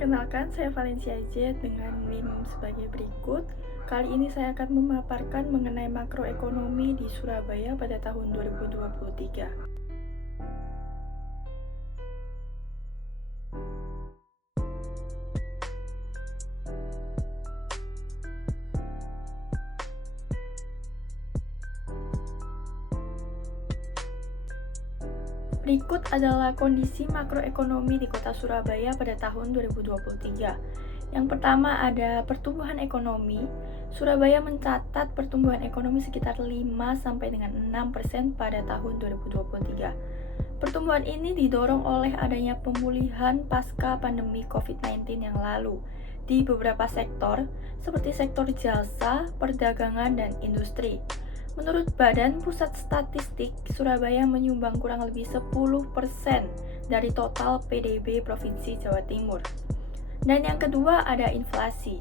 Perkenalkan, saya Valencia J dengan NIM sebagai berikut. Kali ini saya akan memaparkan mengenai makroekonomi di Surabaya pada tahun 2023. Berikut adalah kondisi makroekonomi di Kota Surabaya pada tahun 2023. Yang pertama ada pertumbuhan ekonomi. Surabaya mencatat pertumbuhan ekonomi sekitar 5 sampai dengan 6% pada tahun 2023. Pertumbuhan ini didorong oleh adanya pemulihan pasca pandemi COVID-19 yang lalu di beberapa sektor seperti sektor jasa, perdagangan, dan industri. Menurut Badan Pusat Statistik, Surabaya menyumbang kurang lebih 10% dari total PDB Provinsi Jawa Timur. Dan yang kedua ada inflasi.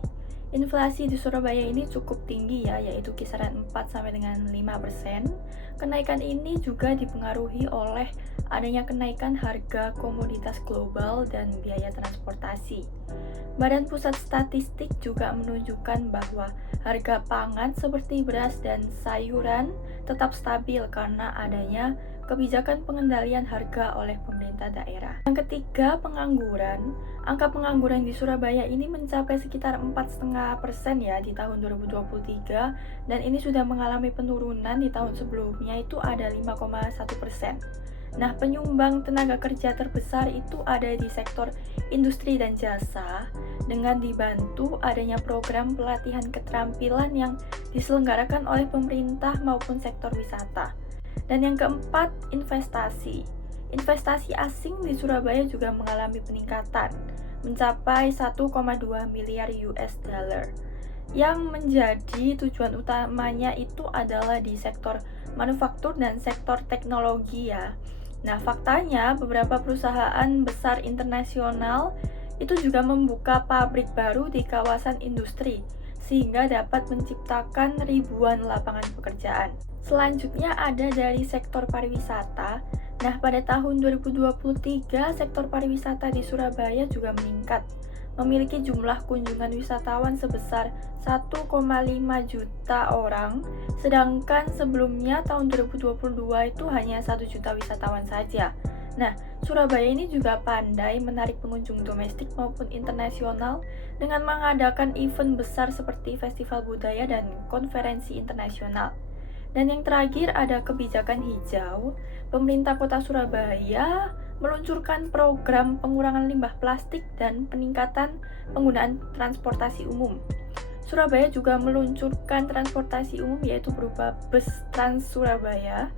Inflasi di Surabaya ini cukup tinggi ya, yaitu kisaran 4 sampai dengan 5%. Kenaikan ini juga dipengaruhi oleh adanya kenaikan harga komoditas global dan biaya transportasi. Badan Pusat Statistik juga menunjukkan bahwa harga pangan seperti beras dan sayuran tetap stabil karena adanya kebijakan pengendalian harga oleh pemerintah daerah. Yang ketiga, pengangguran. Angka pengangguran di Surabaya ini mencapai sekitar 4,5% ya di tahun 2023, dan ini sudah mengalami penurunan di tahun sebelumnya itu ada 5,1%. Nah, penyumbang tenaga kerja terbesar itu ada di sektor industri dan jasa dengan dibantu adanya program pelatihan keterampilan yang diselenggarakan oleh pemerintah maupun sektor wisata. Dan yang keempat, investasi. Investasi asing di Surabaya juga mengalami peningkatan, mencapai 1,2 miliar US dollar. Yang menjadi tujuan utamanya itu adalah di sektor manufaktur dan sektor teknologi ya. Nah, faktanya beberapa perusahaan besar internasional itu juga membuka pabrik baru di kawasan industri sehingga dapat menciptakan ribuan lapangan pekerjaan. Selanjutnya ada dari sektor pariwisata. Nah, pada tahun 2023 sektor pariwisata di Surabaya juga meningkat, memiliki jumlah kunjungan wisatawan sebesar 1,5 juta orang, sedangkan sebelumnya tahun 2022 itu hanya 1 juta wisatawan saja. Nah, Surabaya ini juga pandai menarik pengunjung domestik maupun internasional dengan mengadakan event besar seperti festival budaya dan konferensi internasional. Dan yang terakhir ada kebijakan hijau. Pemerintah Kota Surabaya meluncurkan program pengurangan limbah plastik dan peningkatan penggunaan transportasi umum. Surabaya juga meluncurkan transportasi umum yaitu berupa bus Trans Surabaya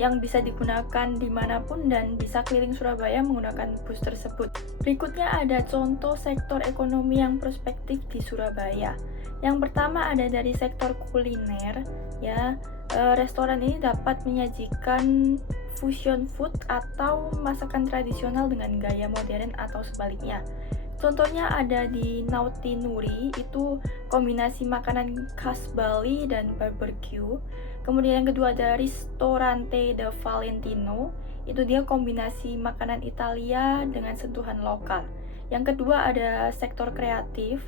yang bisa digunakan dimanapun dan bisa keliling Surabaya menggunakan bus tersebut. Berikutnya ada contoh sektor ekonomi yang prospektif di Surabaya. Yang pertama ada dari sektor kuliner ya. Restoran ini dapat menyajikan fusion food atau masakan tradisional dengan gaya modern atau sebaliknya. Contohnya ada di Naughty Nuri, itu kombinasi makanan khas Bali dan barbecue. Kemudian yang kedua ada Ristorante de Valentino, itu dia kombinasi makanan Italia dengan sentuhan lokal. Yang kedua ada sektor kreatif,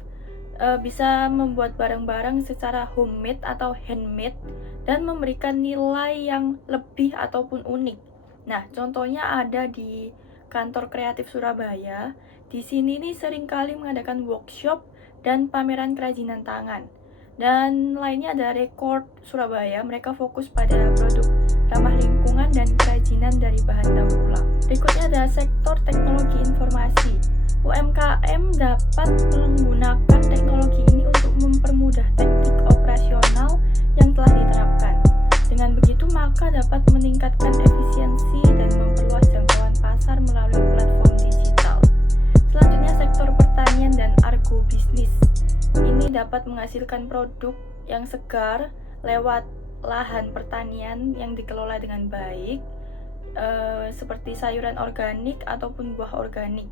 bisa membuat barang-barang secara homemade atau handmade dan memberikan nilai yang lebih ataupun unik. Nah, contohnya ada di Kantor Kreatif Surabaya. Di sini nih seringkali mengadakan workshop dan pameran kerajinan tangan. Dan lainnya ada Record Surabaya, mereka fokus pada produk ramah lingkungan dan kerajinan dari bahan daur ulang. Berikutnya ada sektor teknologi informasi. UMKM dapat menggunakan teknologi ini untuk mempermudah teknik operasional yang telah diterapkan. Dengan begitu, maka dapat meningkatkan efisiensi dan memperluas jangkauan pasar melalui platform digital. Selanjutnya, sektor pertanian dan agrobisnis. Ini dapat menghasilkan produk yang segar lewat lahan pertanian yang dikelola dengan baik, seperti sayuran organik ataupun buah organik.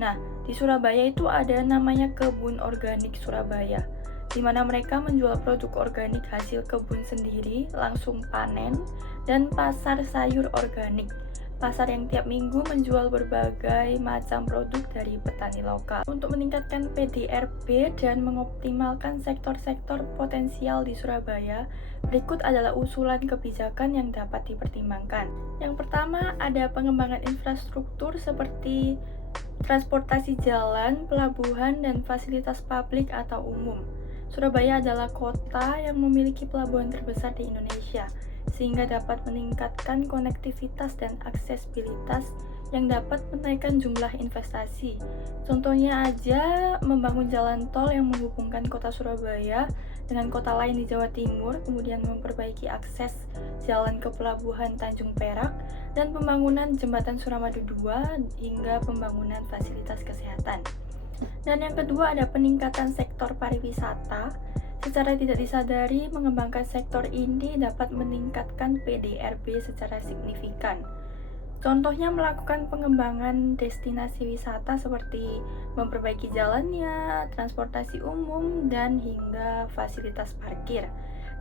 Nah, di Surabaya itu ada namanya Kebun Organik Surabaya, di mana mereka menjual produk organik hasil kebun sendiri, langsung panen, dan pasar sayur organik. pasar yang tiap minggu menjual berbagai macam produk dari petani lokal. Untuk meningkatkan PDRB dan mengoptimalkan sektor-sektor potensial di Surabaya, berikut adalah usulan kebijakan yang dapat dipertimbangkan. Yang pertama, ada pengembangan infrastruktur seperti transportasi jalan, pelabuhan, dan fasilitas publik atau umum. Surabaya adalah kota yang memiliki pelabuhan terbesar di Indonesia, sehingga dapat meningkatkan konektivitas dan aksesibilitas yang dapat menaikkan jumlah investasi. Contohnya aja membangun jalan tol yang menghubungkan kota Surabaya dengan kota lain di Jawa Timur, kemudian memperbaiki akses jalan ke pelabuhan Tanjung Perak, dan pembangunan jembatan Suramadu 2 hingga pembangunan fasilitas kesehatan. Dan yang kedua ada peningkatan sektor pariwisata. Secara tidak disadari, mengembangkan sektor ini dapat meningkatkan PDRB secara signifikan. Contohnya melakukan pengembangan destinasi wisata seperti memperbaiki jalannya, transportasi umum, dan hingga fasilitas parkir.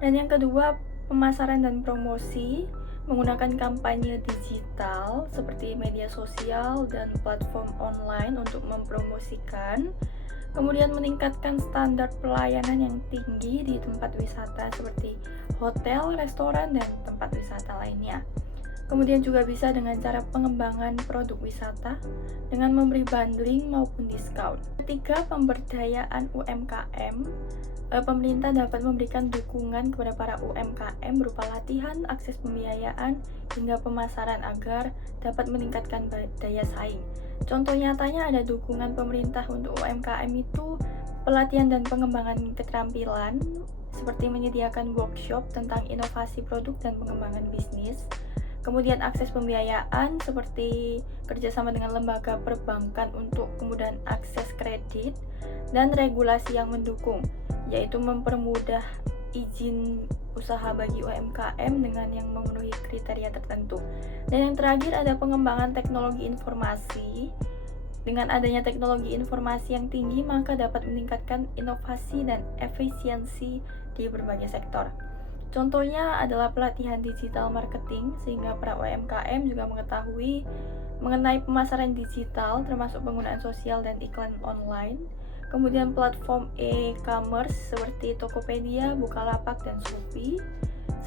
Dan yang kedua, pemasaran dan promosi menggunakan kampanye digital seperti media sosial dan platform online untuk mempromosikan, kemudian meningkatkan standar pelayanan yang tinggi di tempat wisata seperti hotel, restoran, dan tempat wisata lainnya. Kemudian juga bisa dengan cara pengembangan produk wisata dengan memberi bundling maupun diskon. Ketiga, pemberdayaan UMKM. Pemerintah dapat memberikan dukungan kepada para UMKM berupa latihan, akses pembiayaan, hingga pemasaran agar dapat meningkatkan daya saing. Contoh nyatanya ada dukungan pemerintah untuk UMKM itu pelatihan dan pengembangan keterampilan seperti menyediakan workshop tentang inovasi produk dan pengembangan bisnis. Kemudian akses pembiayaan seperti kerjasama dengan lembaga perbankan untuk kemudahan akses kredit, dan regulasi yang mendukung, yaitu mempermudah izin usaha bagi UMKM dengan yang memenuhi kriteria tertentu. Dan yang terakhir ada pengembangan teknologi informasi. Dengan adanya teknologi informasi yang tinggi, maka dapat meningkatkan inovasi dan efisiensi di berbagai sektor. Contohnya adalah pelatihan digital marketing, sehingga para UMKM juga mengetahui mengenai pemasaran digital termasuk penggunaan sosial dan iklan online. Kemudian platform e-commerce seperti Tokopedia, Bukalapak, dan Shopee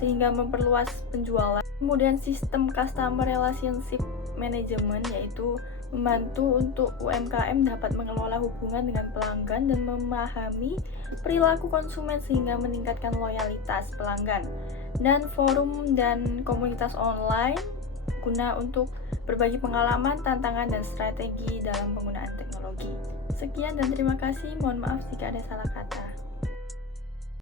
sehingga memperluas penjualan. Kemudian sistem customer relationship management, yaitu membantu untuk UMKM dapat mengelola hubungan dengan pelanggan dan memahami perilaku konsumen sehingga meningkatkan loyalitas pelanggan. Dan forum dan komunitas online guna untuk berbagi pengalaman, tantangan, dan strategi dalam penggunaan teknologi. Sekian dan terima kasih. Mohon maaf jika ada salah kata.